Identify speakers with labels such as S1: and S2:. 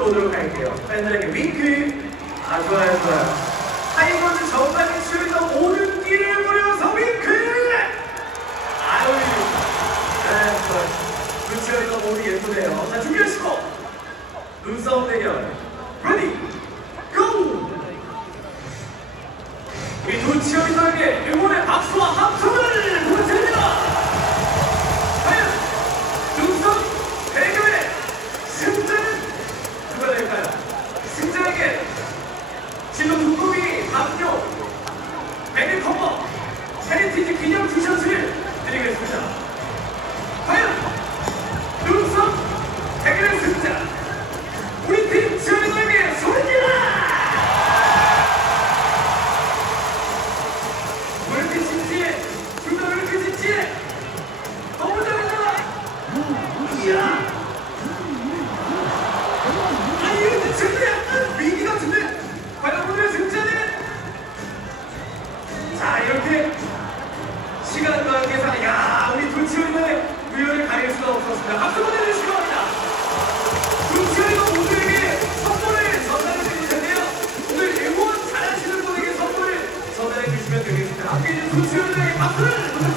S1: 들어보도록 할게요. 팬들에게 윙크. 아, 좋아요, 좋아요. 하이버즈 전방에 치우쳐 모든 끼를 부려서 윙크! 아유, 네, 좋아요. 눈치가 모두 예쁘네요. 자, 준비하시고, 눈싸움 대결. 레디, 고! 우리 두 치어리더에게 응원의 박수와 함성을 보내드립니다! 과연 눈싸움 대결의 승자는 누가 될까요? 지금 두꺼비 담요 베리 커버 헤리티지 기념 티셔츠를 드리겠습니다. 과연 눈썹 대결의 승자 우리 팀 지원에게 소리입니다. 왜 이렇게 진지해? 둘다 왜 이렇게 진지해? 너무 잘했잖아. 이야. 해주시면 되겠습니다. 함께 해주신 박수를 부탁드립니다.